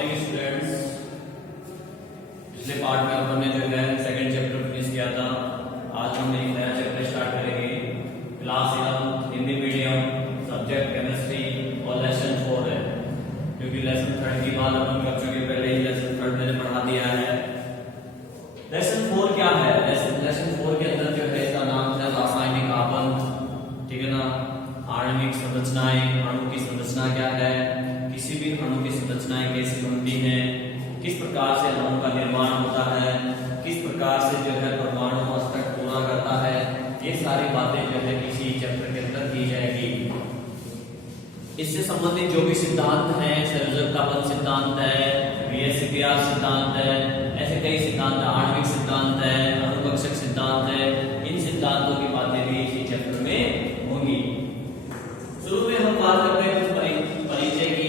Morning students. पिछले part में अपन ने जो है सेकंड चैप्टर फिनिश किया था। आज हम एक नया चैप्टर स्टार्ट करेंगे। Class 11 Hindi medium, subject chemistry और लेसन 4 है, क्योंकि लेसन 3 की बात अपन कर चुके, पहले ही लेसन 3 मैंने पढ़ा दिया है। लेसन 4 क्या है? लेसन 4 के अंदर जो है इसका नाम है रासायनिक आपन, ठीक है ना। आणविक संरचनाएं, अणु की संरचना क्या है, किसी भी अणु की संरचनाएं कैसी बनती हैं, किस प्रकार से अणु का निर्माण होता है, किस प्रकार से जो है परमाणु अष्टक पूरा करता है, ये सारी बातें जो है इसी चैप्टर के अंदर की जाएगी। इससे संबंधित जो भी सिद्धांत हैं, संयोजकतापन सिद्धांत है, VSEPR सिद्धांत है, ऐसे कई सिद्धांत, आणविक सिद्धांत है, अणुकक्षक सिद्धांत है, इन सिद्धांतों की बातें भी इसी चैप्टर में होंगी। शुरू में हम बात करते हैं कुछ परिचय की।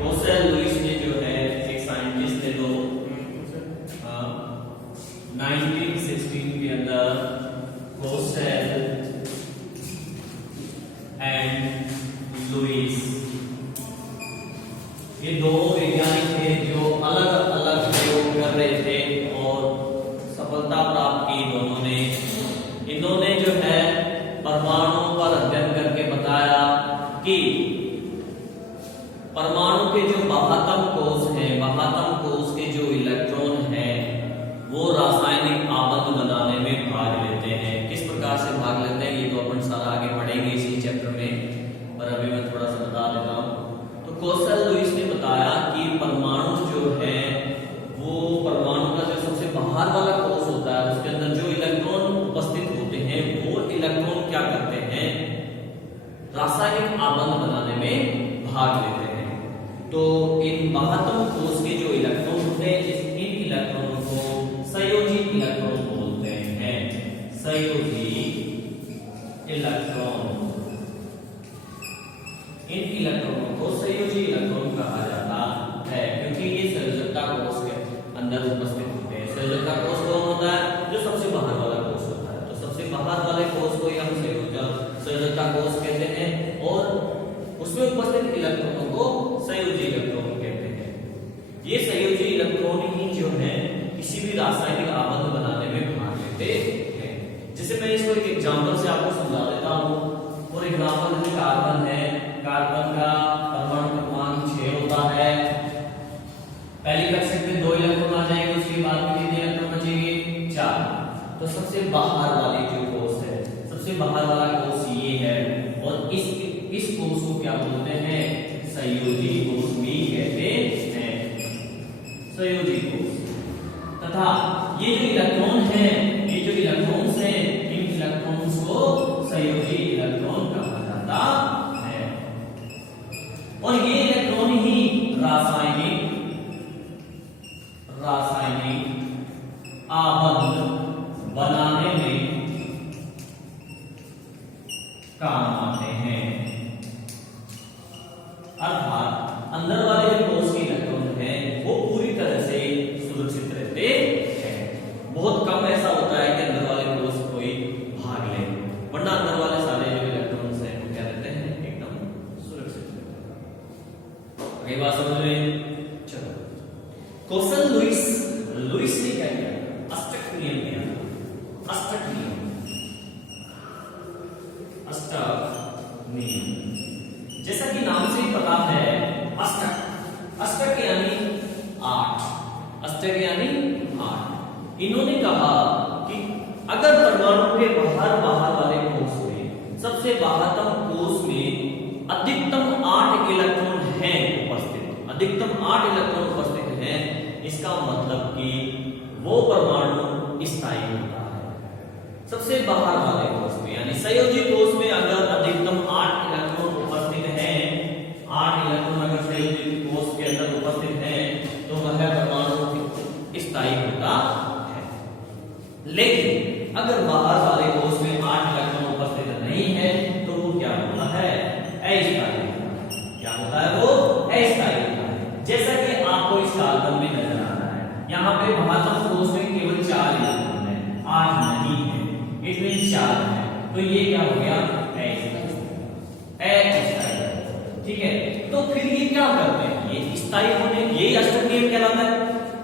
कोसेल लुईस ने जो है एक साइंटिस्ट थे, तो 1916 के अंदर कोसेल एंड लुईस, ये दो वैज्ञानिक थे जो अलग अलग प्रयोग कर रहे थे और सफलता प्राप्त की दोनों ने। इन्होंने जो है परमाणु पर अध्ययन करके बताया कि परमाणु के जो बाह्यतम कोश हैं, बाह्यतम कोश के जो इलेक्ट्रॉन हैं, वो रासायनिक आबंध बनाने में भाग लेते हैं। किस प्रकार से भाग लेते हैं ये तो अपन सारा आगे पढ़ेंगे इसी चैप्टर में, पर अभी मैं थोड़ा सा बता देता हूँ। तो कोसेल लुईस ने बताया कि परमाणु जो है वो परमाणु का जो सबसे बाहर वाला कोश होता है, उसके अंदर जो इलेक्ट्रॉन उपस्थित होते हैं, वो इलेक्ट्रॉन क्या करते हैं, रासायनिक आबंध बनाने में भाग लेते हैं। तो इन बाह्यतम कोश के जो इलेक्ट्रॉन होते हैं, इन इलेक्ट्रॉनों को संयोजी इलेक्ट्रॉन बोलते हैं। संयोजी इलेक्ट्रॉन, इन इलेक्ट्रॉनों को संयोजी इलेक्ट्रॉन कहा जाता है, क्योंकि ये संयोजकता कोश के अंदर उपस्थित होते हैं। संयोजकता कोश कौन होता है? जो सबसे बाहर वाला कोश होता है। तो सबसे बाहर वाले कोश को हम संयोजकता कोश कहते हैं, और उसमें उपस्थित इलेक्ट्रॉनों को संयोजी इलेक्ट्रॉन कहते हैं। ये संयोजी इलेक्ट्रॉन ही जो है किसी भी रासायनिक आबंध बनाने में भाग लेते हैं। जैसे मैं इसको एक एग्जांपल से आपको समझा देता हूँ। फॉर एग्जांपल जैसे कार्बन है, कार्बन का परमाणु क्रमांक 6 होता है। पहली कक्षक में 2 इलेक्ट्रॉन आ जाएंगे, उसके बाद में कितने इलेक्ट्रॉन बचेंगे? 4। तो सबसे बाहर वाली जो कोश है, सबसे बाहर वाला कोश ये है, और इस कोश को क्या बोलते हैं? संयोजी कोश भी कहते हैं, संयोजी कोश। तथा ये जो इलेक्ट्रॉन है, ये जो इलेक्ट्रॉन्स हैं, इन इलेक्ट्रॉन्स को संयोजी इलेक्ट्रॉन कहा जाता है। और ये इलेक्ट्रॉन ही रासायनिक आबंध बनाने में काम आते हैं। अर्थात अंदर वाले जो कोश के इलेक्ट्रॉन हैं वो पूरी तरह से सुरक्षित रहते हैं। बहुत कम ऐसा होता है कि अंदर वाले कोश कोई भाग ले, वरना अंदर वाले सारे जो इलेक्ट्रॉन्स हैं वो क्या रहते हैं? एकदम सुरक्षित रहते हैं। आगे बात समझ में? चलो, कोसेल लुईस ने क्या किया? अष्टक नियम किया। अष्टक नियम, अष्टक नियम, जैसा कि नाम से ही पता है, अष्टक, अष्टक यानी 8, अष्टक यानी 8। इन्होंने कहा कि अगर परमाणु के बाहर वाले कोश में, सबसे बाह्यतम कोश में अधिकतम 8 इलेक्ट्रॉन हैं उपस्थित, अधिकतम 8 इलेक्ट्रॉन उपस्थित हैं, इसका मतलब कि वो परमाणु स्थायी होता है। सबसे बाहर वाले कोश में यानी संयोजी कोश में अगर अधिकतम 8 इलेक्ट्रॉन उपस्थित हैं, 8 इलेक्ट्रॉन अगर संयोजी कोश के अंदर उपस्थित हैं, तो वह परमाणु स्थायी होता है। लेकिन अगर बाहर वाले कोश में 8 इलेक्ट्रॉन उपस्थित नहीं है, तो वो क्या होता है? अस्थायी होता है। क्या होता है? वो अस्थायी होता है। जैसा कि आपको इस कार्बन में नजर आ रहा है, यहाँ पे बाह्यतम कोश में केवल 4 इलेक्ट्रॉन है, 8 नहीं है, इसमें 4 है, तो ये क्या हो गया? अस्थायी। ठीक है, तो फिर ये क्या करते हैं? ये स्थायी होने, यही अष्टक नियम कहलाता है।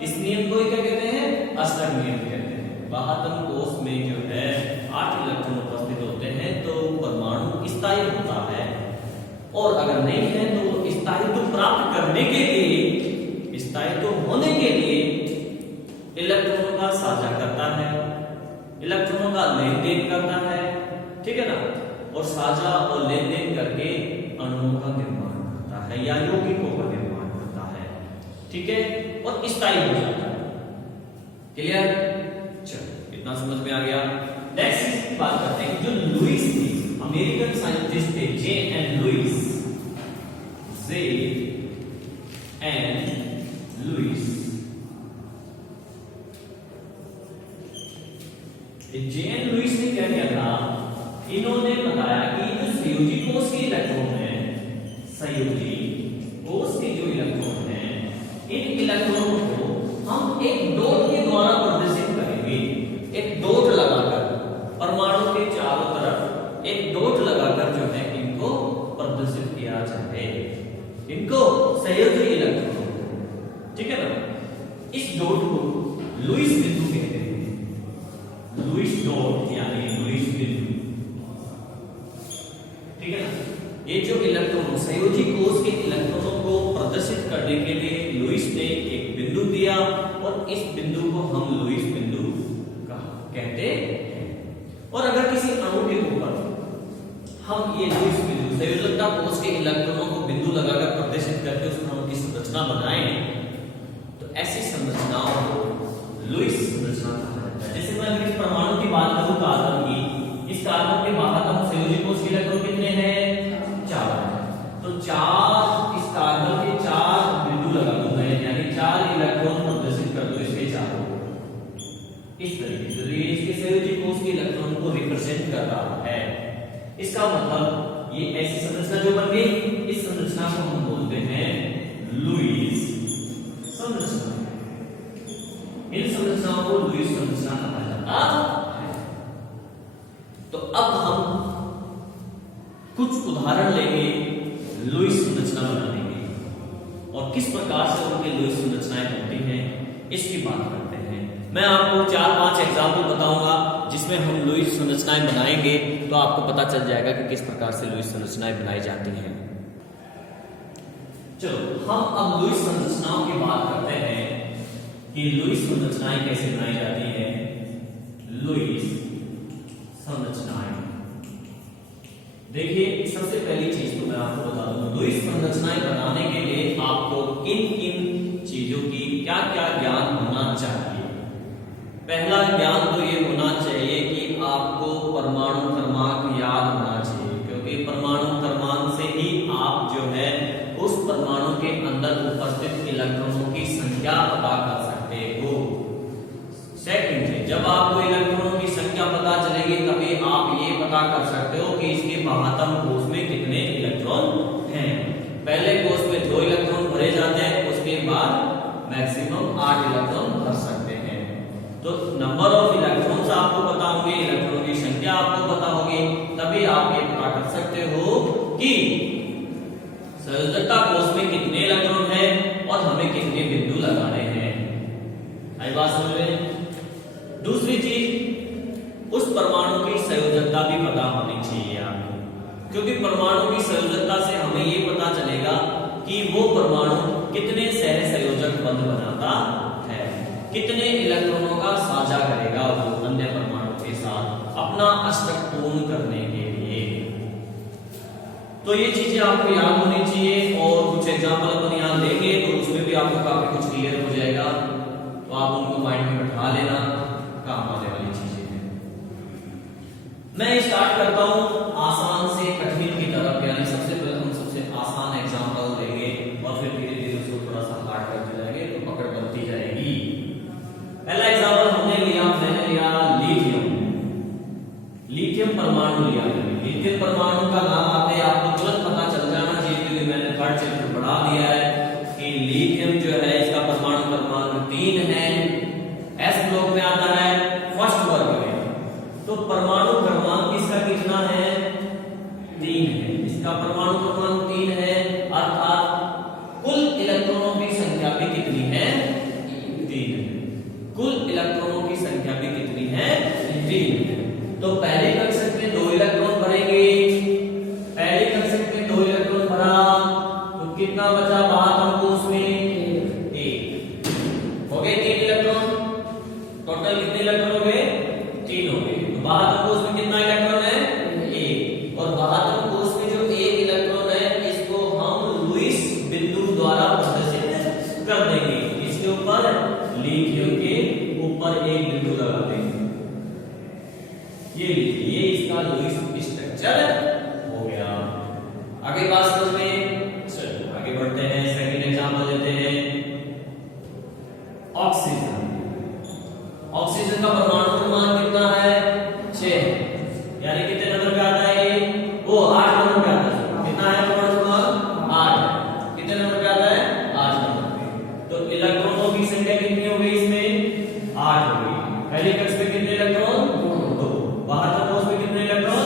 इस नियम को क्या कहते हैं? अष्टक नियम कहते हैं। बाह्यतम कोष में जो है 8 इलेक्ट्रॉन उपस्थित होते हैं तो परमाणु स्थायी होता है, और अगर नहीं है तो स्थायित्व प्राप्त करने के लिए, स्थायित्व होने के लिए इलेक्ट्रॉनों का साझा करता है, इलेक्ट्रॉनों का लेन देन करता है, ठीक है ना, और साझा और लेन देन करके अणुओं का निर्माण करता है या यौगिकों का निर्माण करता है, ठीक है, और स्थायी हो जाता है। क्लियर? चलो इतना समझ में आ गया। नेक्स्ट बात करते हैं जो लुईस थे, अमेरिकन साइंटिस्ट थे, J N Lewis, JN Lewis ने क्या किया था? इन्होंने बताया कि जो संयोजी कोष के इलेक्ट्रॉन हैं, संयोजी कोष के जो इलेक्ट्रॉन हैं, इन इलेक्ट्रॉनों को हम एक डॉट के द्वारा प्रदर्शित करेंगे। एक डॉट लगाकर परमाणु के चारों तरफ एक डॉट लगाकर जो है इनको प्रदर्शित किया जाए, इनको संयोजी इलेक्ट्रॉन, ठीक है ना। इस डॉट को लुईस बिंदु कहते हैं, लुईस डॉट यानी लुईस बिंदु, ठीक है ना। ये जो इलेक्ट्रॉन संयोजी कोष के इलेक्ट्रॉनों को प्रदर्शित करने के लिए लुईस ने एक बिंदु दिया, और इस बिंदु को हम लुईस बिंदु कहते हैं। और अगर किसी अणु के ऊपर हम ये लुईस बिंदु संयोजकता कोष के इलेक्ट्रॉनों को बिंदु लगाकर प्रदर्शित करके उस अणु की संरचना बनाएं, तो ऐसी संरचनाओं को लुईस संरचना कहा जाता है। जैसे मैं अगर इस परमाणु की बात करूं कार्बन की, इस कार्बन के बाह्यतम संयोजी कोष के इलेक्ट्रॉन कितने हैं? 4 हैं। तो 4 इस कार्बन के 4 बिंदु लगा दूं मैं, यानी 4 इलेक्ट्रॉन प्रदर्शित कर दूं इसके चारों, इस तरीके से ये इसके संयोजी कोष के इलेक्ट्रॉन को रिप्रेजेंट कर रहा है। इसका मतलब ये ऐसी संरचना जो बन गई, इस संरचना को हम बोलते हैं लुईस संरचना। इन संरचनाओं को लुईस संरचना कहा जाता है। तो अब हम कुछ उदाहरण लेंगे लुईस संरचना बनाने के, और किस प्रकार से उनके लुईस संरचनाएं होती हैं इसकी बात करते हैं। मैं आपको 4-5 एग्जाम्पल बताऊंगा जिसमें हम लुईस संरचनाएं बनाएंगे, तो आपको पता चल जाएगा कि किस प्रकार से लुईस संरचनाएं बनाई जाती हैं। चलो हम अब लुईस संरचनाओं की बात करते हैं कि लुईस संरचनाएं कैसे बनाई जाती हैं। लुईस संरचनाएं, देखिए सबसे पहली चीज तो मैं आपको बता दूं, लुईस संरचनाएं बनाने के लिए आपको किन किन चीजों की क्या क्या ज्ञान होना चाहिए। पहला ज्ञान तो ये होना चाहिए कि आपको परमाणु क्रमांक याद होना चाहिए, क्योंकि परमाणु क्रमांक से ही आप जो है उस परमाणु के अंदर उपस्थित इलेक्ट्रॉनों की संख्या पता कर सकते हो। सेकंड, जब आपको इलेक्ट्रॉनों की संख्या पता चलेगी तभी आप ये पता कर सकते हो कि इसके बाह्यतम कोष में कितने इलेक्ट्रॉन हैं। पहले कोष में 2 इलेक्ट्रॉन भरे जाते हैं, उसके बाद मैक्सिमम 8 इलेक्ट्रॉन भर सकते हैं। तो नंबर ऑफ इलेक्ट्रॉन्स आपको पता होंगे, इलेक्ट्रॉनों की संख्या आपको पता होगी, तभी आप ये पता कर सकते हो कि संयोजकता कोष में कितने इलेक्ट्रॉन हैं और हमें कितने बिंदु लगाने हैं। आई बात समझ में? दूसरी चीज, उस परमाणु की संयोजकता भी पता होनी चाहिए आपको, क्योंकि परमाणु की संयोजकता से हमें ये पता चलेगा कि वो परमाणु कितने सह संयोजक बंध बनाता है, कितने इलेक्ट्रॉनों का साझा करेगा वो अन्य परमाणु के साथ अपना अष्टक पूर्ण करने के लिए। तो ये चीजें आपको याद होनी चाहिए, और कुछ एग्जांपल अपन यहां लेंगे तो उसमें भी आपको काफी कुछ क्लियर हो जाएगा, तो आप उनको माइंड में बैठा लेना, काम आने वाली चीजें हैं। मैं स्टार्ट करता हूं आसान से कठिन की तरफ, यानी सबसे पहले हम सबसे आसान एग्जांपल लेंगे और फिर धीरे धीरे उसको थोड़ा सा हार्ड करते जाएंगे तो पकड़ बनती जाएगी। पहला एग्जांपल मैंने लिया लिथियम। लिथियम परमाणु लिया। लिथियम परमाणु का नाम आते आपको तुरंत पता चल जाना चाहिए, क्योंकि मैंने थर्ड चैप्टर पढ़ा दिया है कि लिथियम जो है इसका परमाणु क्रमांक 3 है, एस ब्लॉक में आता है, फर्स्ट वर्ग में। तो परमाणु क्रमांक इसका कितना है? 3 है। इसका परमाणु क्रमांक 3 है, अर्थात कुल इलेक्ट्रॉन इलेक्ट्रॉनों की संख्या भी कितनी है? 3 है। कुल इलेक्ट्रॉनों की संख्या भी कितनी है? 3 है। तो पहले कक्षक में 2 इलेक्ट्रॉन भरेंगे, पहले कक्षक में 2 इलेक्ट्रॉन भरा तो कितना बचा बाहर कोष में? 1 हो गए। 3 इलेक्ट्रॉन टोटल कितने इलेक्ट्रॉन हो गए? 3 हो गए। तो बाहर कोष में कितना इलेक्ट्रॉन है? 1। और बाहर कोष में जो 1 इलेक्ट्रॉन है इसको हम लुईस बिंदु द्वारा प्रदर्शित कर देंगे। इसके ऊपर लिथियम के ऊपर एक बिंदु लगा देंगे। ये लीजिए, ये इसका लुईस स्ट्रक्चर हो गया। आगे बात समझ में, चलिए आगे बढ़ते हैं। सेकंड एग्जांपल लेते हैं। ऑक्सीजन। ऑक्सीजन का परमाणु क्रमांक कितना है? 6। यानी कितने नंबर पे आता है ये? वो 8 नंबर पे आता है। कितना है परमाणु क्रमांक? 8। कितने नंबर पे आता है? 8 नंबर पे। तो इलेक्ट्रॉनों की संख्या कितनी हो गई इसमें? 8 हो गई। पहले कक्ष में कितने इलेक्ट्रॉन? 2। बाहर कोष में कितने इलेक्ट्रॉन?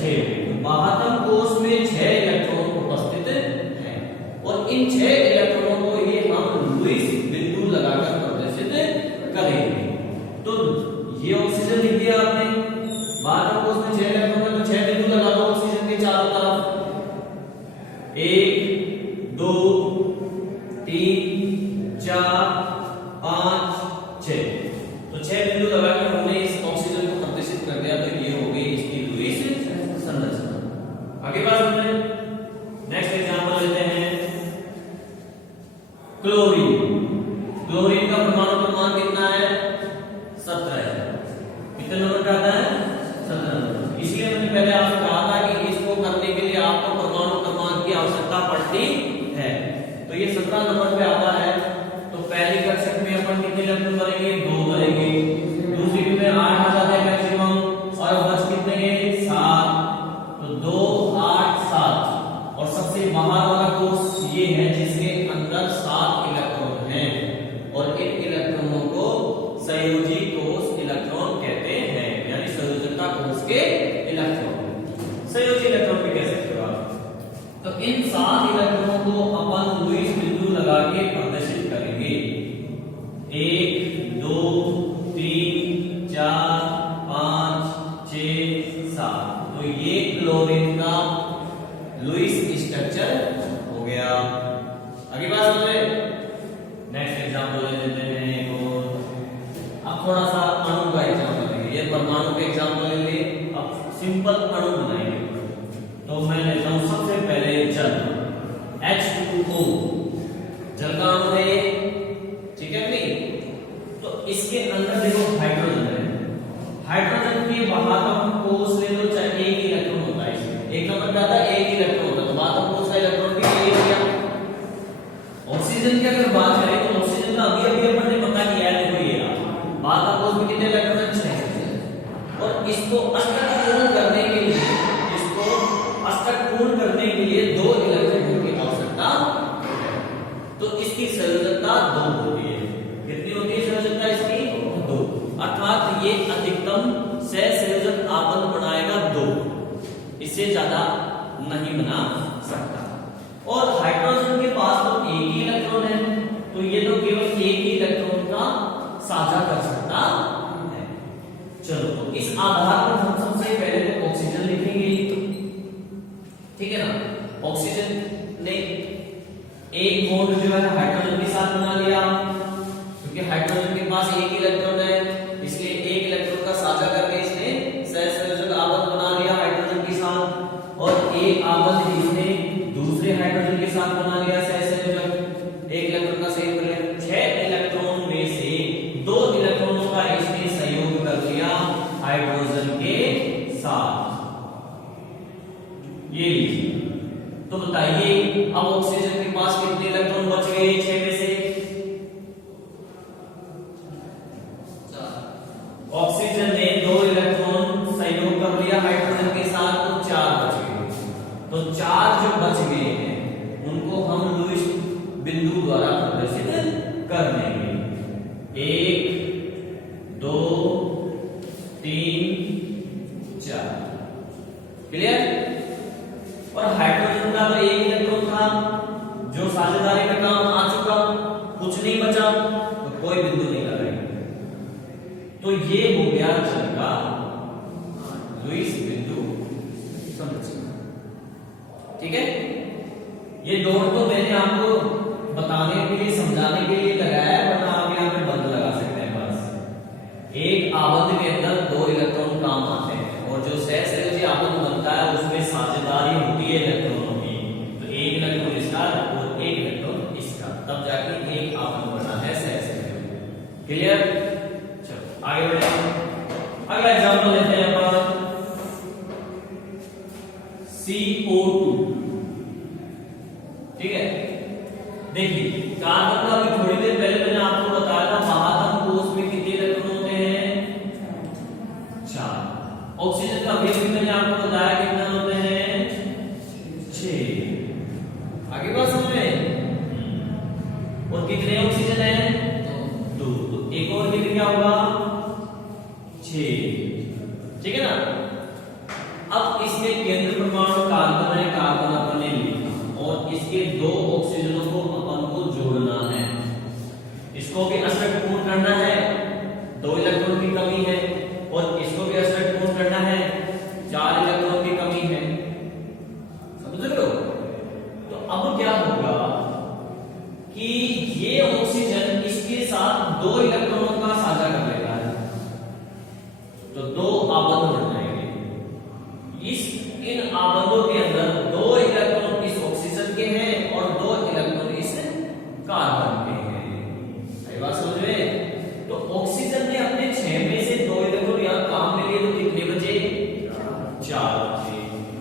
6। बाहर कोष में 6 इलेक्ट्रॉन उपस्थित हैं और इन 6 इलेक्ट्रॉनों को ही हम लुईस बिंदु लगाकर प्रदर्शित करेंगे। तो ये ऑक्सीजन लिख दिया आपने। बाहर कोष में 6 इलेक्ट्रॉन है तो 6 बिंदु लगा दो ऑक्सीजन के चारों तरफ। 1 2 3 4 5 6। तो 6 बिंदु लगाकर हमने इस ऑक्सीजन को प्रदर्शित कर दिया। तो ये हो गई इसकी लुईस संरचना। आगे बात करते हैं। नेक्स्ट एग्जांपल लेते हैं। क्लोरीन। क्लोरीन का परमाणु क्रमांक कितना है? 17 है। कितने नंबर पे आता है? 17 नंबर। इसलिए मैंने पहले आपसे कहा था कि इसको करने के लिए आपको परमाणु क्रमांक की आवश्यकता पड़ती है। तो ये 17 नंबर पे आता है। तो पहली कक्षक में अपन कितने इलेक्ट्रॉन भरेंगे? 2 भरेंगे। दूसरी में 8 आ जाते हैं मैक्सिमम और बच कितने हैं? 7। तो 2 8 7। और सबसे बाहर वाला कोष ये है जिसके अंदर 7 इलेक्ट्रॉन हैं और इन इलेक्ट्रॉनों को संयोजी कोष इलेक्ट्रॉन कहते हैं। यानी संयोजकता कोष के इलेक्ट्रॉन, संयोजी इलेक्ट्रॉन भी कह सकते हो आप। तो इन 7 इलेक्ट्रॉनों को अपन लुईस बिंदु लगा के प्रदर्शित करेंगे। 1 2 3 4 5 6 7। तो ये क्लोरीन का लुईस स्ट्रक्चर हो गया। आगे बात समझ में। नेक्स्ट एग्जांपल ले लेते हैं एक और। अब थोड़ा सा अणु का एग्जांपल लेंगे। ये परमाणु के एग्जांपल ले लिए, अब सिंपल अणु बनाएंगे। तो मैं लेता हूं सबसे पहले जल, H2O। जल का अणु है, ठीक है नहीं? तो इसके अंदर देखो हाइड्रोजन है। हाइड्रोजन के बाहर कोष ले लो, चाहे एक इलेक्ट्रॉन होता है इसमें। एक नंबर पे आता है, एक इलेक्ट्रॉन होता है। तो बाहर कोष का इलेक्ट्रॉन भी एक किया। ऑक्सीजन की अगर बात करें तो ऑक्सीजन का अभी अपन ने पता किया है। देखो ये बाहर कोष में कितने इलेक्ट्रॉन है? 6। और इसको अष्टकपूर्ण करने के लिए, इसको अष्टकपूर्ण करने के लिए 2 इलेक्ट्रॉनों की आवश्यकता है। तो इसकी संयोजकता 2 होती है। कितनी होती है संयोजकता इसकी? 2। अर्थात ये अधिकतम सहसंयोजक आपन बनाएगा 2। इससे ज्यादा नहीं बना सकता। और हाइड्रोजन के पास तो एक ही इलेक्ट्रॉन है, तो ये तो केवल एक ही इलेक्ट्रॉन का साझा कर सकता है। चलो, तो इस आधार पर हम सबसे पहले तो ऑक्सीजन लिखेंगे, ठीक है ना? ऑक्सीजन ने एक बॉन्ड जो है हाइड्रोजन के साथ बना लिया, क्योंकि हाइड्रोजन के पास एक इलेक्ट्रॉन है, इसलिए एक इलेक्ट्रॉन का साझा करके इसने सहसंयोजक आबंध बना लिया हाइड्रोजन के साथ। और एक आबंध इसने दूसरे हाइड्रोजन के साथ बना लिया सहसंयोजक, एक इलेक्ट्रॉन का संयोग कर लिया। 6 इलेक्ट्रॉन में से 2 इलेक्ट्रॉनों का इसने संयोग कर लिया हाइड्रोजन के साथ। ये लीजिए। तो बताइए अब ऑक्सीजन के पास कितने इलेक्ट्रॉन बच गए 6 में से? ऑक्सीजन ने 2 इलेक्ट्रॉन संयोग कर लिया हाइड्रोजन के साथ, तो 4 बच गए। तो 4 जो बच गए हैं उनको हम लुईस बिंदु द्वारा प्रदर्शित कर देंगे। 1 2 3 4। क्लियर? और हाइड्रोजन का तो एक इलेक्ट्रॉन था जो साझेदारी का काम आज ये हो गया जल का लुईस बिंदु संरचना। ठीक है, ये डॉट तो मैंने आपको बताने के लिए समझाने के लिए लगाया है, वरना आप यहाँ पे बंद लगा सकते हैं। बस एक आबंध के अंदर 2 इलेक्ट्रॉन काम आते हैं और जो सहसंयोजी आबंध बनता है उसमें साझेदारी होती है इलेक्ट्रॉनों की। तो एक इलेक्ट्रॉन इसका और एक इलेक्ट्रॉन इसका, तब जाके एक आबंध बना है सहसंयोजी। क्लियर? चलो आगे बढ़े। अगला एग्जांपल लेते हैं अपन CO2। ठीक है, देखिए कार्बन का अभी थोड़ी देर पहले मैंने आपको बताया था महातम कोष में कितने इलेक्ट्रॉन होते हैं? 4। ऑक्सीजन का भी मैंने आपको बताया कितना होते हैं? 6। आगे बात समझ में? और कितने ऑक्सीजन है? 2। तो एक और कितने क्या होगा? 6। ठीक है ना। अब इसमें केंद्र परमाणु कार्बन है, कार्बन अपन ने लिखा और इसके 2 ऑक्सीजनों को अपन को जोड़ना है। इसको भी अष्टक पूर्ण करना है, 2 इलेक्ट्रॉन की कमी है, और इसको भी अष्टक पूर्ण करना है, 4 इलेक्ट्रॉन की कमी है। समझ लो। तो अब क्या होगा कि ये ऑक्सीजन इसके साथ 2 इलेक्ट्रॉनों का साझा कर लेगा, तो 2 आबंध बन जाएंगे। इन आबंधों के अंदर 2 इलेक्ट्रॉन इस ऑक्सीजन के हैं और 2 इलेक्ट्रॉन इस कार्बन के हैं। बात समझ में? तो ऑक्सीजन ने अपने 6 में से 2 इलेक्ट्रॉन यहां काम में लिए, तो कितने बचे? 4 बचे।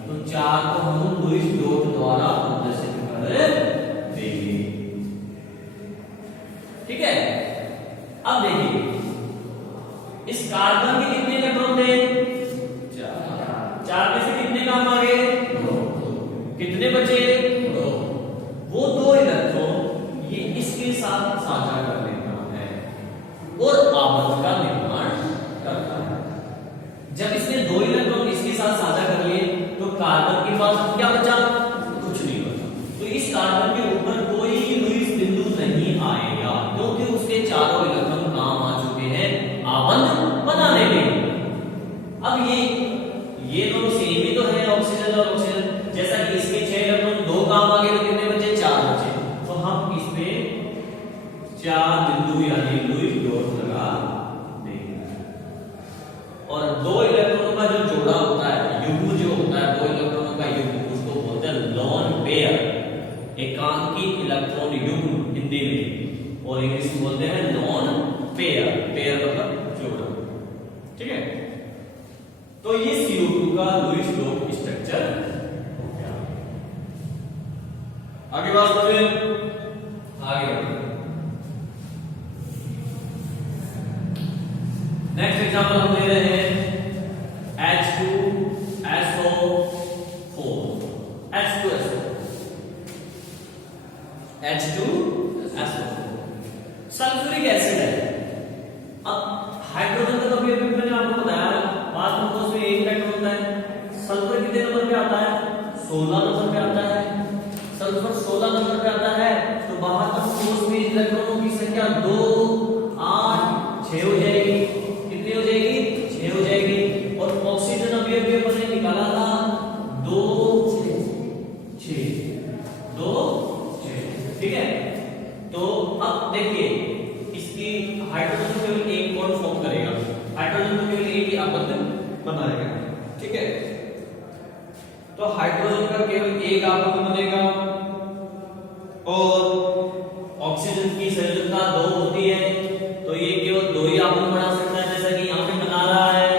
तो 4 को हम लुईस डॉट द्वारा प्रदर्शित कर देंगे। ठीक है, अब देखिए इस कार्बन के कितने इलेक्ट्रॉन थे? 4 में से कितने काम आ गए? 2। कितने बचे? 2। वो 2 इलेक्ट्रॉन ये इसके साथ साझा कर लेता है और आबंध का निर्माण करता है। जब इसने 2 इलेक्ट्रॉन इसके साथ साझा कर लिए तो कार्बन के पास क्या बचा? कुछ नहीं बचा। तो इस कार्बन के ऊपर कोई लुईस बिंदु नहीं आएगा, क्योंकि उसके चारों इलेक्ट्रॉन काम आ चुके हैं आबंध बनाने में। अब ये दोनों सेम ही तो है, ऑक्सीजन और ऑक्सीजन। जैसा कि इसके 6 इलेक्ट्रॉन 2 काम आ गए, तो कितने बचे? 4 बचे। तो हम इसमें 4 बिंदु यानी लुईस डॉट लगा देंगे। और 2 इलेक्ट्रॉनों का जो जोड़ा होता है, युग्म जो होता है, 2 इलेक्ट्रॉनों का युग्म, उसको बोलते हैं लोन पेयर, एकांकी इलेक्ट्रॉन युग्म हिंदी में, और इंग्लिश में बोलते हैं लोन पेयर। पेयर मतलब जोड़ा। ठीक है, तो ये CO2 का लुईस डॉट स्ट्रक्चर हो गया। आगे बात करें, आगे नेक्स्ट एग्जांपल हम ले रहे हैं H2SO4। सल्फ्यूरिक एसिड है। अब हाइड्रोजन का कभी मैंने आपको बताया, बात में उसमें एक इलेक्ट्रॉन होता है। सल्फर कितने नंबर पे आता है? 16 नंबर पे आता है। सल्फर 16 नंबर पे आता है, तो बाहर तक कोष में इलेक्ट्रॉनों की संख्या 2, 8, 6 हो जाएगी। कितनी हो जाएगी? 6 हो जाएगी। और ऑक्सीजन अभी अपने निकाला था 2, 6, 2, 6। ठीक है, तो अब देखिए इसकी हाइड्रोजन केवल एक बॉन्ड फॉर्म करेगा, हाइड्रोजन तो केवल एक ही आबंध बनाएगा। ठीक है, तो हाइड्रोजन का केवल एक आबंध बनेगा और ऑक्सीजन की संयोजकता 2 होती है, तो ये केवल 2 ही आबंध बना सकता है। जैसा कि यहां पे बना रहा है,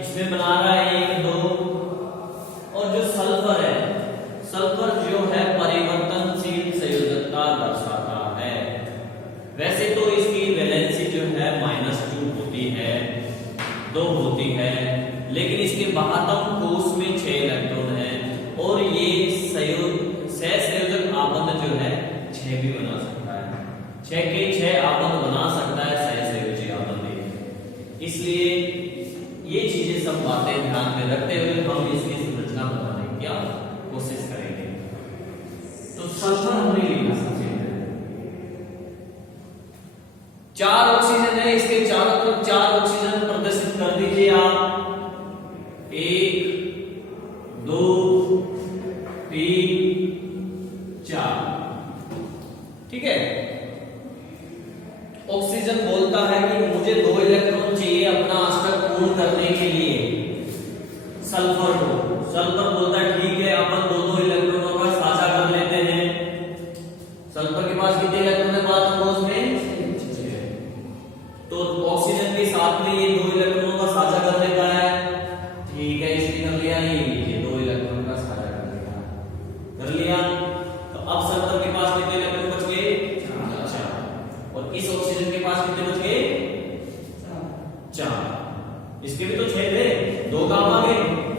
इसमें बना रहा है 1, 2। और जो सल्फर है, सल्फर जो है परिवर्तनशील संयोजकता दर्शाता है। वैसे तो इसकी वैलेंसी जो है -2 होती है, 2 होती है, लेकिन इसके बाहतम कोष में 6 इलेक्ट्रॉन है और ये सहसंयोजक आबंध जो है 6 भी बना सकता है। 6 के 6 आबंध बना सकता है सहसंयोजी आबंध। इसलिए ये चीजें सब बातें ध्यान में रखते हुए हम इसकी संरचना बनाने की कोशिश करेंगे। तो सल्फर हमने लिखा सबसे पहले 4 ऑक्सीजन है, इसके चारों तरफ 4 ऑक्सीजन ठीक है। ऑक्सीजन बोलता है कि मुझे 2 इलेक्ट्रॉन चाहिए अपना अष्टक पूर्ण करने के लिए सल्फर को। सल्फर बोलता है ठीक है अपन दोनों इलेक्ट्रॉनों का साझा कर लेते हैं। सल्फर के पास कितने इलेक्ट्रॉन है परमाणु में? 6। तो ऑक्सीजन के साथ में ये 2 इलेक्ट्रॉनों का साझा कर लेता है। ठीक है, इसने कर लिया, ये 2 इलेक्ट्रॉन का साझा कर लिया। तो अब सल्फर के पास कितने इलेक्ट्रॉन बच गए? 4। और इस ऑक्सीजन के पास कितने बच गए? 4। इसके भी तो 6 थे, 2 काम आ गए,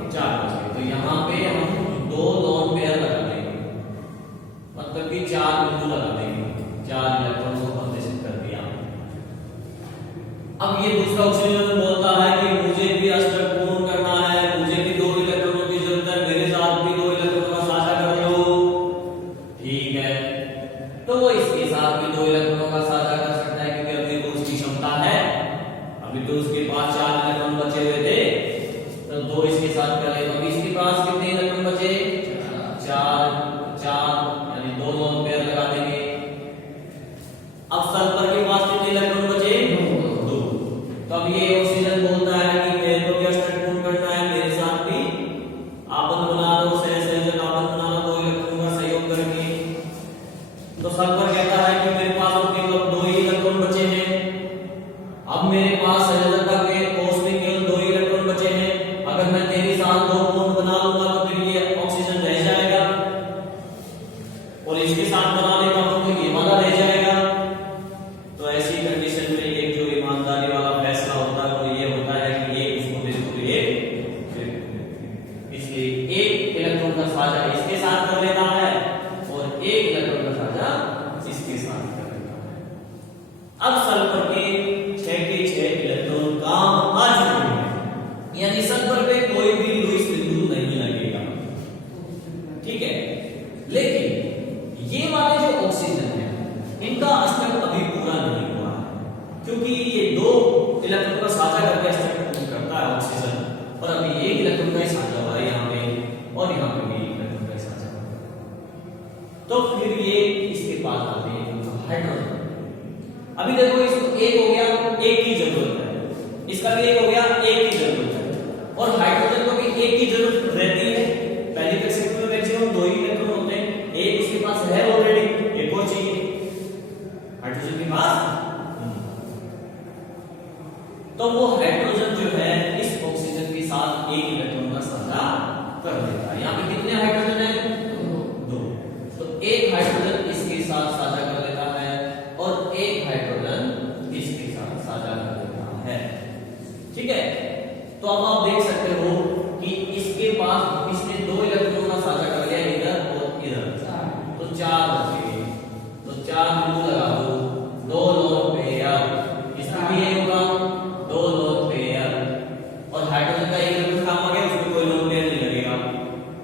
4 बच गए। तो यहाँ पे हम 2 लोन पेयर लगा देंगे, मतलब कि 4 बिंदु लगा देंगे, 4 इलेक्ट्रॉन को प्रदर्शित कर दिया। अब ये दूसरा ऑक्सीजन बोलता है कि मुझे भी अष्टक पूर्ण करना है, मुझे भी 2 इलेक्ट्रॉनों की जरूरत है, मेरे साथ भी 2 इलेक्ट्रॉनों का साझा कर दो। ठीक है, तो वो इसके साथ भी 2 इलेक्ट्रॉनों का साझा कर सकता है क्योंकि अभी तो उसकी क्षमता है। अभी तो उसके पास 4 इलेक्ट्रॉन बचे हुए थे, तो 2 इसके साथ कर ले। अभी इसके पास कितने इलेक्ट्रॉन बचे? 4 यानी 2 लोन पेयर लगा देंगे। अब सल्फर के पास कितने इलेक्ट्रॉन बचे? 2। तो अब ये ऑक्सीजन बोलता है कि मेरे को भी अष्टक पूर्ण करना है, मेरे साथ भी आपन बना लो, सहसंयोजक आपन बना लो 2 इलेक्ट्रॉन का सहयोग करके। तो सल्फर कहता है कि मेरे पास अब केवल 2 ही इलेक्ट्रॉन बचे हैं। अब मेरे पास संयोजकता के कोष में केवल 2 ही इलेक्ट्रॉन बचे हैं। अगर मैं तेरे साथ 2 बॉन्ड बना लूंगा तो फिर ये ऑक्सीजन रह जाएगा, और इसके साथ बना लेता हूं तो ये वाला रह जाएगा। तो ऐसी कंडीशन में एक जो ईमानदारी वाला फैसला होता है वो ये होता है कि एक उसको बिल्कुल इसलिए एक इलेक्ट्रॉन का साझा इसके साथ कर लेता है और एक इलेक्ट्रॉन का साझा इसके साथ कर लेता है। अब सल्फर के 6 के 6 इलेक्ट्रॉन काम आ चुके हैं, यानी सल्फर पे कोई भी लुईस बिंदु नहीं लगेगा। ठीक है, लेकिन ये वाले जो ऑक्सीजन है इनका अष्टक अभी पूरा नहीं हुआ है, क्योंकि ये 2 इलेक्ट्रॉन का साझा करके अष्टक पूर्ण करता है ऑक्सीजन, और अभी 1 इलेक्ट्रॉन का ही साझा हुआ है यहाँ पे, और यहाँ पे भी 1 इलेक्ट्रॉन का ही साझा हुआ है। तो फिर ये इसके पास आते हैं हाइड्रोजन। अभी देखो इसको 1 हो गया, 1 की जरूरत है, इसका भी 1 हो गया, 1 की जरूरत है, और हाइड्रोजन को भी 1 की जरूरत रहती है। पहली परिस्थिति में मैक्सिमम 2 ही इलेक्ट्रॉन होते हैं, एक उसके पास है ऑलरेडी, एक और चाहिए हाइड्रोजन के पास। तो वो हाइड्रोजन जो है इस ऑक्सीजन के साथ 1 इलेक्ट्रॉन का साझा कर देता है। यहाँ पे कितने हाइड्रोजन है? 2। तो 1 हाइड्रोजन इसके साथ साझा कर लेता है और 1 हाइड्रोजन इसके साथ साझा कर देता है। ठीक है, तो अब आप देख सकते हो कि इसके पास इसने 2 इलेक्ट्रॉन का साझा कर लिया इधर और इधर, तो 4 बचे। तो 4 बिंदु लगा दो, 2 लोन पेयर, इसमें भी ये होगा 2 लोन पेयर, और हाइड्रोजन का 1 इलेक्ट्रॉन काम आ गया, उसमें कोई लोन पेयर नहीं लगेगा।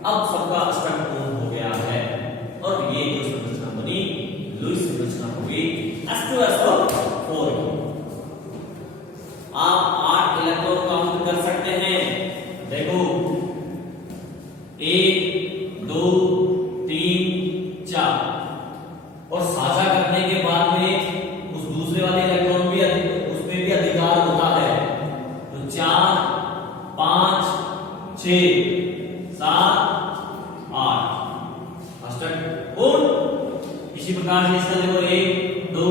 अब सबका अष्टक पूर्ण हो गया है, और ये जो संरचना बनी लुईस संरचना हुई H2SO4। आप 8 इलेक्ट्रॉन काउंट कर सकते हैं। देखो 1 2 3 4, और साझा करने के बाद में उस दूसरे वाले इलेक्ट्रॉन भी उसमें भी अधिकार होता है। तो 4 5 6 7 8 अष्टक पूर्ण। इसी प्रकार से इसका देखो 1 2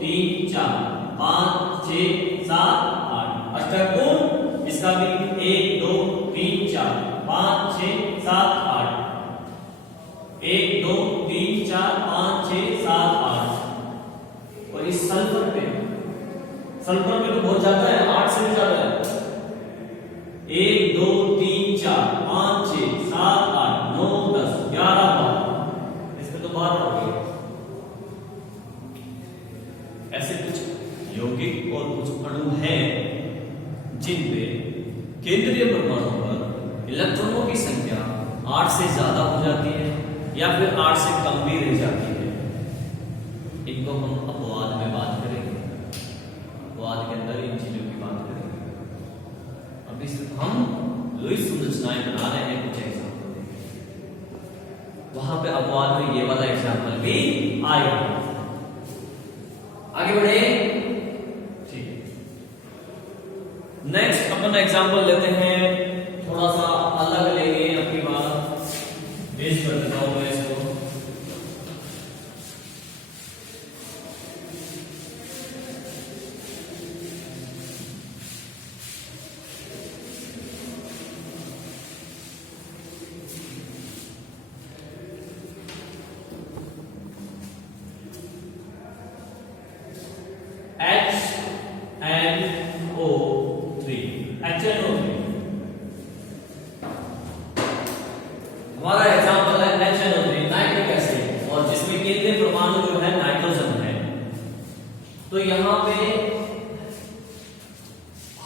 3 4 5 6 7 8 अष्टक पूर्ण। इसका भी 1 2 3 4 5 6 7 8 1 2 3 4 5 6 7 8। और इस सल्फर पे तो बहुत ज्यादा है, 8 से भी ज्यादा है। 1 2 3 4 5 6 7 8 9 10 11 12, इसमें तो 12 हो गए। ऐसे कुछ यौगिक और कुछ अणु हैं जिनपे केंद्रीय परमाणु पर इलेक्ट्रॉनों की संख्या 8 से ज्यादा हो जाती है या फिर 8 से कम भी रह जाती है। इनको हम अपवाद में बात करेंगे, अपवाद के अंदर इन चीजों की बात करेंगे। अभी हम लुईस संरचनाएं बना रहे हैं, कुछ एग्जाम्पल देखें, वहां पे अपवाद में ये वाला एग्जाम्पल भी आएगा। आगे बढ़े। ठीक है, नेक्स्ट अपन एग्जांपल लेते हैं, थोड़ा सा अलग लेंगे अपनी बात, बेस कर देता हूं मैं इसको। हमारा एग्जांपल है HNO3 नाइट्रिक एसिड, और जिसमें केंद्रीय परमाणु जो है नाइट्रोजन है। तो यहाँ पे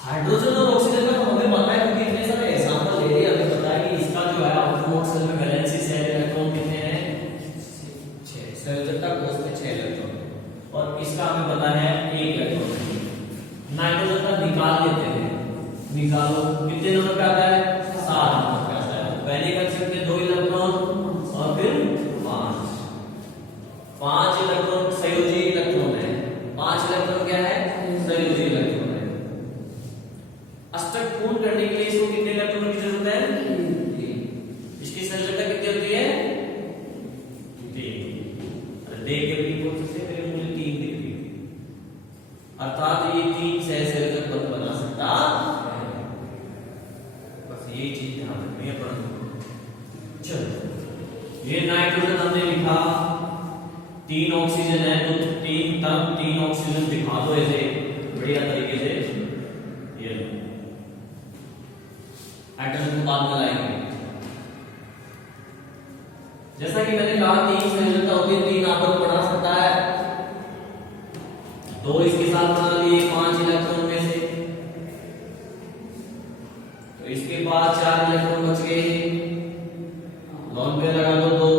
हाइड्रोजन और ऑक्सीजन का तो हमें पता है, क्योंकि इतने सारे एग्जांपल ले लिए, हमें पता है कि इसका जो है ऑक्सीजन में वैलेंसी से इलेक्ट्रॉन कितने हैं, 6, संयोजकता कोष में 6 इलेक्ट्रॉन, और इसका हमें पता है 1 इलेक्ट्रॉन। नाइट्रोजन का निकाल लेते हैं, निकालो कितने नंबर पे आता है, 7 नंबर पे आता है। पहले कंसेप्ट में 2 इलेक्ट्रॉन और फिर 5 इलेक्ट्रॉन संयोजी इलेक्ट्रॉन है, 5 इलेक्ट्रॉन क्या है, संयोजी इलेक्ट्रॉन है। अष्टक पूर्ण करने के लिए इसको कितने इलेक्ट्रॉन की जरूरत है, 3। इसकी संयोजकता कितनी होती है, 3। अरे देख के भी कौन से मेरे मुझे 3 दिख रही है, अर्थात ये 3 सहसंयोजक बना सकता है। बस यही चीज ध्यान रखनी है। चलो, ये नाइट्रोजन हमने लिखा, 3 ऑक्सीजन है, तो 3 ऑक्सीजन दिखा दो ऐसे बढ़िया तरीके से। ये हाइड्रोजन को बाद में लाएंगे। जैसा कि मैंने कहा 3 संयोजकता होती है, 3 आपको बना सकता है, 2 इसके साथ बना लिए 5 इलेक्ट्रॉन में से, तो इसके बाद 4 इलेक्ट्रॉन बच गए, लॉन पे लगा दो 2।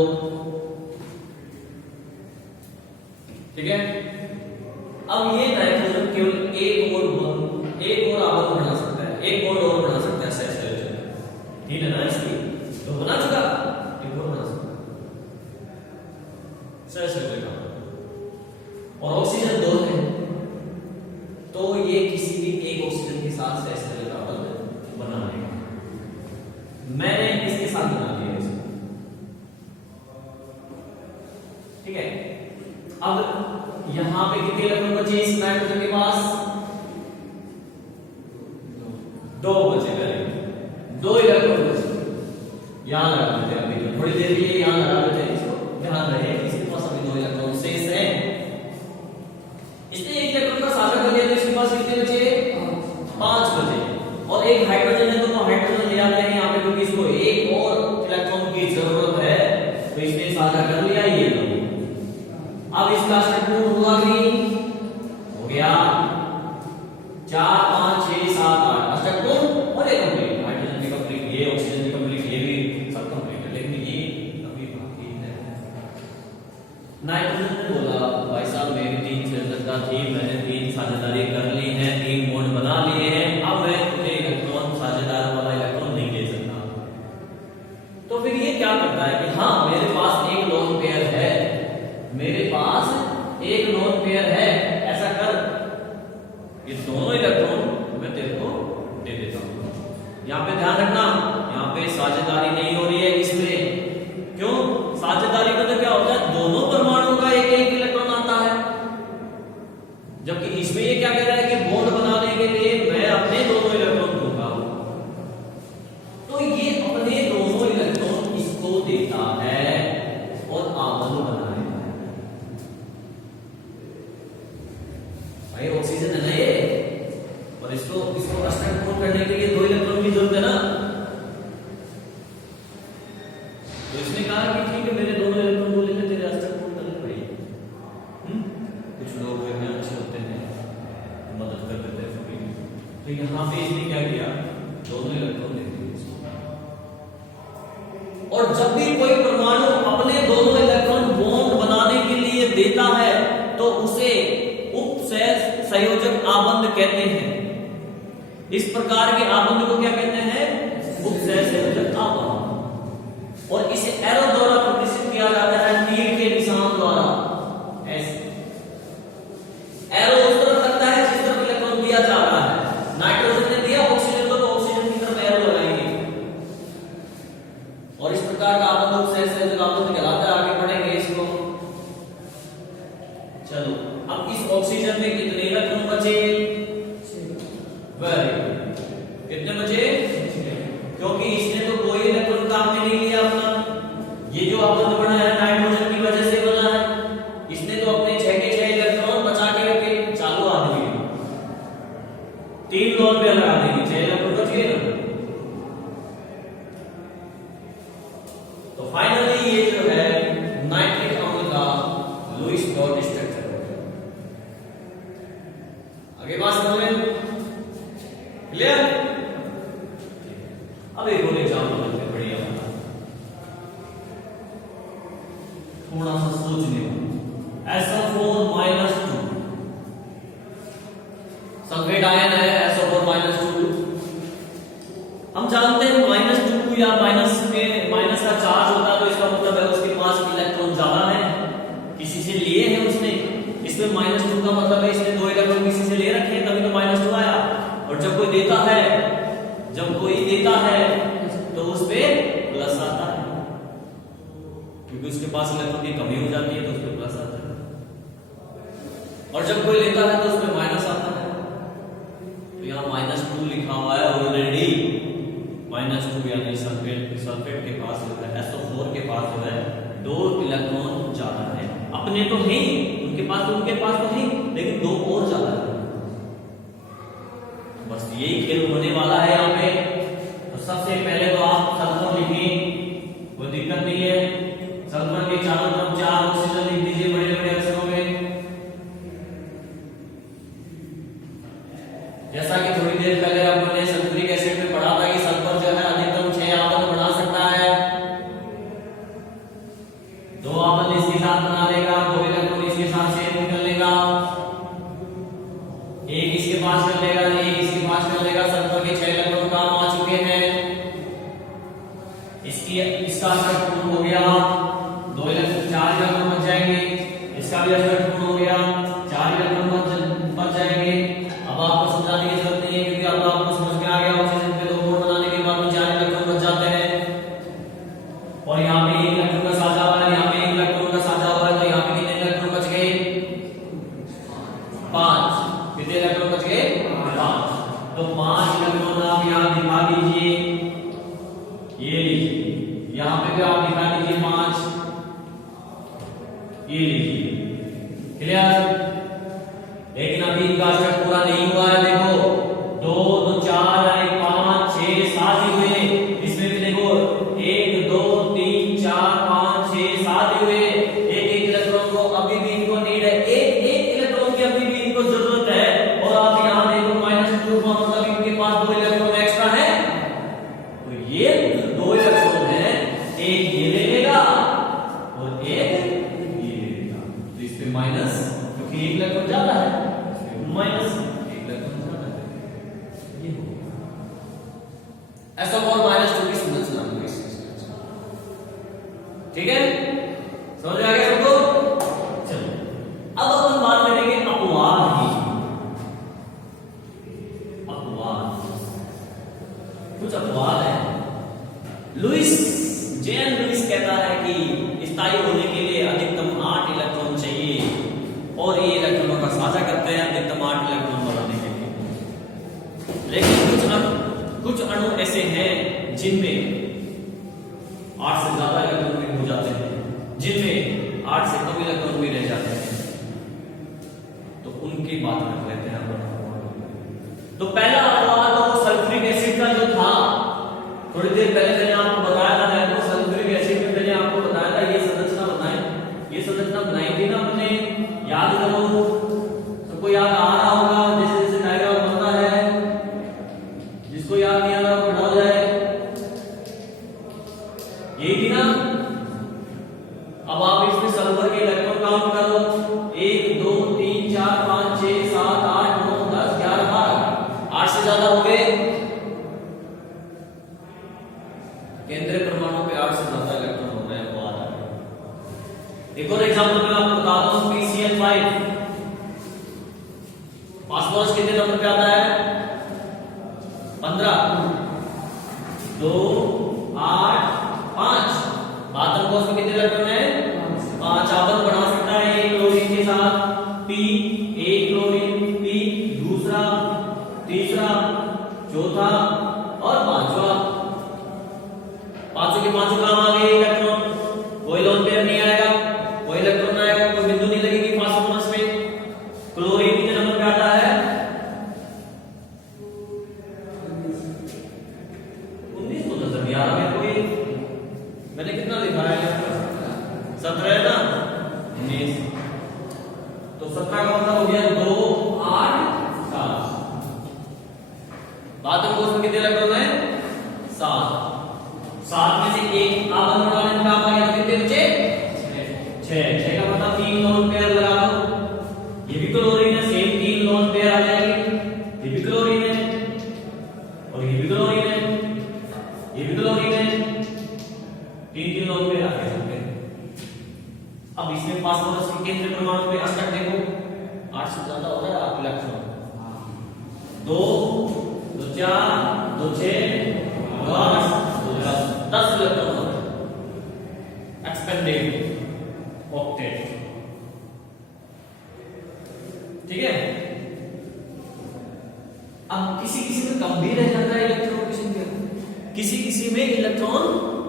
ठीक है, अब ये नाइट्रोजन केवल एक और आबंध बना सकता है, एक बॉन्ड और बना सकता है सहसंयोजक। ठीक है ना, इसकी तो बना चुका, एक और बना सकता है सहसंयोजक। और ऑक्सीजन 2 है, तो ये किसी भी एक ऑक्सीजन के साथ सहसंयोजक आबंध बना लेगा। मैंने इसके साथ बना लिया इसको। ठीक है, अब यहां पे कितने इलेक्ट्रॉन बचे इस नाइट्रोजन के पास, 2 बचे, 2 इलेक्ट्रॉन बचे। यहां लगा देते हैं, अभी थोड़ी देर के लिए यहां लगा देते हैं, इसको ध्यान रहे इसके पास अभी 2 इलेक्ट्रॉन शेष हैं। इसने 1 इलेक्ट्रॉन का साझा कर दिया, तो इसके पास कितने बचे, 5 बचे। और एक हाइड्रोजन है, तो वो हाइड्रोजन ले आते हैं यहाँ पे, क्योंकि इसको एक और इलेक्ट्रॉन की जरूरत है, तो इसने साझा कर लिया ये। अब इसका संपूर्ण हुआ कि हो गया 4 5 6 7 8 अष्टक पूर्ण और एक कंप्लीट। हाइड्रोजन भी कंप्लीट, ये ऑक्सीजन भी कंप्लीट, ये भी सब कंप्लीट है, लेकिन ये अभी बाकी है। नाइट्रोजन ने बोला भाई साहब मेरी 3 संयोजकता थी, मैंने 3 साझेदारी कर ली है, 3 बॉन्ड बना लिए हैं, अब मैं तुझे इलेक्ट्रॉन साझेदार वाला इलेक्ट्रॉन नहीं दे सकता। तो फिर ये क्या करता है कि हाँ मेरे पास एक लोन पेयर है, मेरे पास एक लोन पेयर है, ऐसा कर ये दोनों इलेक्ट्रॉन मैं तेरे को दे देता हूं। यहां पे ध्यान रखना, यहां पे साझेदारी नहीं हो रही है इसमें। क्यों? साझेदारी का तो क्या होता है, दोनों परमाणुओं का एक एक इलेक्ट्रॉन आता है, जबकि इसमें ये क्या कह रहा है कि बॉन्ड बनाने के लिए मैं अपने दोनों इलेक्ट्रॉन दूंगा। तो ये अपने दोनों इलेक्ट्रॉन इसको देता है और आबंध बनाएगा। भाई ऑक्सीजन है ना ये, और इसको अष्टक पूर्ण करने के लिए 2 इलेक्ट्रॉन की जरूरत है ना, तो इसने कहा कि ठीक है मेरे दोनों इलेक्ट्रॉन को लेकर तेरे अष्टक पूर्ण करने पड़ेगी। कुछ लोग हैं अच्छे होते हैं, मदद कर देते हैं, तो यहाँ पे इसने क्या किया, दोनों इलेक्ट्रॉन दे दिए इसको। और जब भी कोई परमाणु अपने दोनों इलेक्ट्रॉन बॉन्ड बनाने के लिए देता है, तो उसे संयोजक आबंध कहते हैं। इस प्रकार के आबंध को क्या कहते हैं, उपसहसंयोजक आबंध। और इसे एरो द्वारा प्रदर्शित किया जाता है, तीर के निशान द्वारा, ऐसे चलो अब इस ऑक्सीजन में कितने इलेक्ट्रॉन बचे? वेरी गुड, कितने बचे? क्योंकि इसने तो कोई इलेक्ट्रॉन काम में नहीं लिया अपना। ये जो अपन बना है नाइट्रोजन की वजह से बना है। इसने तो अपने 6 के 6 इलेक्ट्रॉन बचा के रखे। चालू आदमी 3 लोन पे लगा देंगे, 6 इलेक्ट्रॉन बच गए ना। तो फाइनली ये जो है नाइट्रिक अम्ल का लुईस डॉट स्ट्रक्चर हो गया। आगे बात समझ में क्लियर? अब एक और एग्जांपल लेते हैं बढ़िया वाला, थोड़ा सा सोचने वाला। SO4-2 सल्फेट आयन है, SO4-2। हम जानते हैं -2 या माइनस में माइनस का चार्ज होता है, तो इसका मतलब है उसके पास इलेक्ट्रॉन ज्यादा है, किसी से लिए हैं उसने। इसमें -2 का मतलब है इसने 2 इलेक्ट्रॉन किसी से ले रखे हैं, तभी तो -2 आया। और जब कोई देता है तो उस पे प्लस आता है, क्योंकि उसके पास इलेक्ट्रॉन की कमी हो जाती है तो उस पे प्लस आता है। और जब कोई लेता है तो उस पे माइनस आता है। तो यहाँ -2 लिखा हुआ है ऑलरेडी। -2 यानी सल्फेट के पास जो है SO4 के पास जो है 2 इलेक्ट्रॉन ज्यादा है। अपने तो है ही, उनके पास तो है, लेकिन 2 और ज्यादा है। बस यही खेल होने वाला है यहाँ पे। तो सबसे पहले तो आप सल्फर लिखें, कोई दिक्कत नहीं है। सल्फर के चारों तरफ 4 ऑक्सीजन लिख दीजिए बड़े बड़े अक्षरों में। जैसा कि थोड़ी देर पहले आपने सल्फ्यूरिक एसिड में पढ़ा था कि सल्फर जो है अधिकतम 6 आवन बना सकता है। 2 आवन इसके साथ बना लेगा, 2 इलेक्ट्रॉन इसके साथ शेयर कर लेगा, एक इसके पास कर लेगा, एक इसके पास कर लेगा। सल्फर के 6 इलेक्ट्रॉन काम आ चुके हैं। इसका असर पूर्ण हो गया, 2 इलेक्ट्रॉन 4 इलेक्ट्रॉन बच जाएंगे। इसका भी असर पूर्ण हो गया, 4 इलेक्ट्रॉन बच जाएंगे। अब आपको समझाने की जरूरत नहीं है, क्योंकि अब आपको समझ में आ गया ऑक्सीजन पे 2 बॉन्ड बनाने के बाद में 4 इलेक्ट्रॉन बच जाते हैं। और यहाँ पे 1 इलेक्ट्रॉन का साझा हुआ है, यहाँ पे 1 इलेक्ट्रॉन का साझा हुआ है, तो यहाँ पे कितने इलेक्ट्रॉन बच गए? 5। कितने इलेक्ट्रॉन बच गए? 5। तो 5 इलेक्ट्रॉन आप यहाँ दिखा दीजिए, ये लीजिए, यहाँ पे भी आप दिखा दीजिए 5, ये लीजिए। क्लियर? लेकिन अभी इनका स्ट्रक्चर पूरा नहीं हुआ है। देखो 2 2 4 5 6 7 ही हुए। इसमें भी देखो 1 2 3 4 5 6 7 ही हुए। एक इलेक्ट्रॉन को अभी भी इनको नीड है, एक इलेक्ट्रॉन की अभी भी इनको जरूरत है। और आप यहाँ देखो -2 का मतलब इनके पास 2 इलेक्ट्रॉन एक्स्ट्रा है। तो ये 2 इलेक्ट्रॉन है, एक ये ले लेगा और एक ये ले लेगा। तो इस पे माइनस, क्योंकि 1 इलेक्ट्रॉन ज्यादा है, -1 इलेक्ट्रॉन ज्यादा है। ये हो SO4-2 की संरचना होगी। ठीक है, समझ में आ गया सबको? चलो अब अपन बात करेंगे अपवाद की। अपवाद, कुछ अपवाद है। जेएन लुईस कहता है कि स्थायी होने के लिए अधिकतम 8 इलेक्ट्रॉन चाहिए, और ये इलेक्ट्रॉनों का साझा करते हैं अधिकतम 8 इलेक्ट्रॉन बनाने के लिए। लेकिन कुछ अणु ऐसे हैं जिनमें 8 से ज्यादा इलेक्ट्रॉन भी हो जाते हैं, जिनमें 8 से कम इलेक्ट्रॉन भी रह जाते हैं। तो उनकी बात कर लेते हैं अपन। तो पहला अपवाद तो सल्फ्यूरिक एसिड का जो था, थोड़ी देर पहले मैंने आपको बताया था, तो सल्फ्यूरिक एसिड में मैंने आपको बताया था ये संरचना बनाई थी ना हमने, याद करो। सबको याद आ रहा होगा, जैसे जैसे डायग्राम बनता है। जिसको याद नहीं आ रहा वो भूल जाए। यही थी ना। अब आप इसमें सल्फर के इलेक्ट्रॉन काउंट करो, 1 2 3 4 5 6 7 8 9 10 11 12। 8 से ज्यादा हो गए। केंद्रीय परमाणु पे 8 से ज्यादा इलेक्ट्रॉन हो रहे हैं, वो आ रहा है। एक और एग्जांपल मैं आपको बता दूं, PCl5। फास्फोरस कितने नंबर पे आता है? 15 2 8 5। आतंकों में कितने इलेक्ट्रॉन है? 5। आपन बना सकता है एक क्लोरीन के साथ। P, एक क्लोरीन P, दूसरा, तीसरा, चौथा और पांचवा। पांचों के पांचों काम आ गए इलेक्ट्रॉन, कोई लोन पेयर नहीं आएगा, कोई इलेक्ट्रॉन नहीं आएगा, कोई बिंदु नहीं लगेगी फास्फोरस में। क्लोरीन कितने नंबर पे आता है? 19 तो नजर नहीं आ रहा मेरे को ये। मैंने कितना लिखा है? 17 है ना? 19। तो 17 का मतलब हो गया 2, 8, 7। बात हमको उसमें कितने इलेक्ट्रॉन है? 7। 7 में से एक आप बनने वाले में काम आ गया, कितने बचे? 6 का मतलब 3 लोन पेयर लगा लो। ये भी क्लोरीन है, सेम 3 लोन पेयर आ जाएंगे। ये भी क्लोरीन है और ये भी क्लोरीन है, ये भी क्लोरीन है, 3 लोन पेयर आ गए सबके। अब इसमें फास्फोरस के केंद्रीय परमाणु पे अष्टक देखो, 8 से ज्यादा हो रहा है आप इलेक्ट्रॉन। 2, 2, 4, 2, 6, 2, 8, 2, 10 electron expanded octet. ठीक है। अब किसी किसी में कम भी रह जाता है इलेक्ट्रॉन, किसी किसी में इलेक्ट्रॉन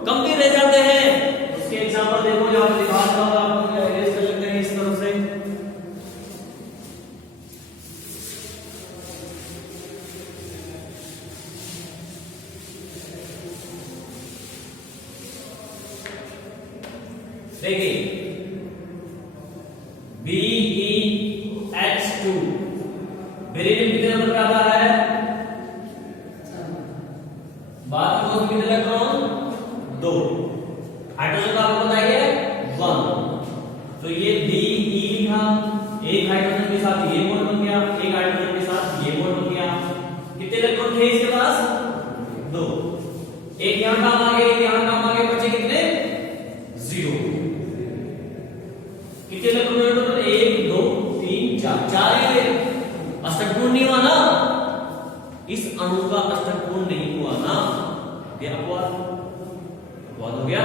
कम भी रह जाते हैं। उसके एग्जांपल देखो, यहां पे लिखा हुआ है, आप इरेज कर सकते हैं इस तरफ से। देखिए BeH2 बेरिलियम कितने नंबर पे आता है? बाद में कौन कितने इलेक्ट्रॉन? 2। हाइड्रोजन का आपको बताइए 1। तो ये Be लिखा, एक हाइड्रोजन के साथ ये बॉन्ड बन गया, एक हाइड्रोजन के साथ ये बॉन्ड बन गया। कितने इलेक्ट्रॉन थे इसके पास? 2। एक यहां काम आ गया, एक यहां काम आ गया, बचे कितने? 0। कितने इलेक्ट्रॉन टोटल? 1, 2, 3, 4। 4 ही थे। अष्टकपूर्ण नहीं हुआ ना, इस अणु का अष्टकपूर्ण नहीं हुआ ना, ये अपवाद हो गया।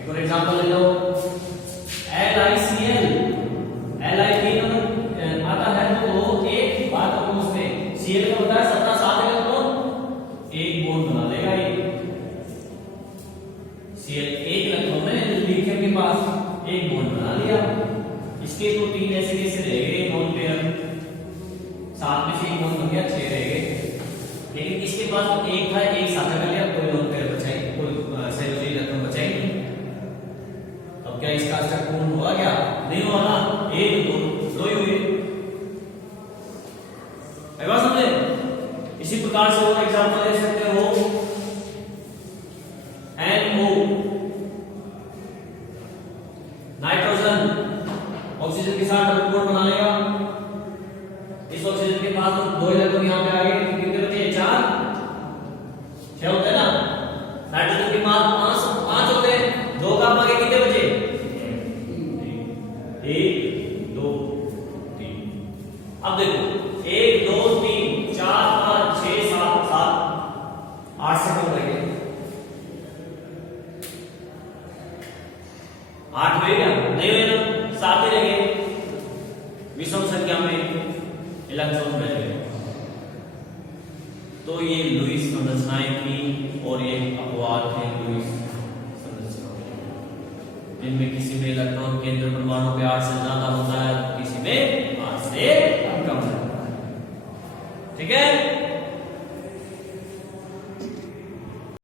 एक और एग्जांपल ले लो, LiCl। Li नंबर आता है तो एक बात को उसमें Cl का होता है 7 इलेक्ट्रॉन, एक बॉन्ड बना देगा ये Cl। एक इलेक्ट्रॉन में लिथियम के पास एक बॉन्ड बना लिया। इसके तो 3 ऐसे कैसे रह गए बॉन्ड पेयर, 7 में से एक बॉन्ड बन गया, 6 रह गए। लेकिन इसके पास तो एक था, एक साथ कर लिया, कोई बॉन्ड पेयर बचाई, कोई सहयोजी इलेक्ट्रॉन बचाई नहीं। अब क्या इसका अष्टकपूर्ण हुआ? क्या नहीं हुआ ना, 1, 2 ही हुए। है बात समझे? इसी प्रकार से और एग्जांपल ले सकते हो, NO नाइट्रोजन ऑक्सीजन के साथ डबल बॉन्ड बना लेगा। इस ऑक्सीजन के पास तो 2 इलेक्ट्रॉन यहां पे आ गए, कितने बचे? 4, 6 होते हैं ना। नाइट्रोजन के पास 5 होते हैं, 2 काम आ गए, कितने बचे? 1, 2, 3। अब देखो 1, 2, 3, 4, 5, 6, 7, 8 से कम रह गए। 8 हुए क्या? नहीं हुए ना, 7 ही रह गए। विषम संख्या में इलेक्ट्रॉन रह गए। तो ये लुईस संरचनाएं थी और ये अपवाद थे लुईस संरचना, जिनमें किसी में इलेक्ट्रॉन केंद्र परमाणु पे 8 से ज्यादा होता है, किसी में 8 से कम होता है। ठीक है।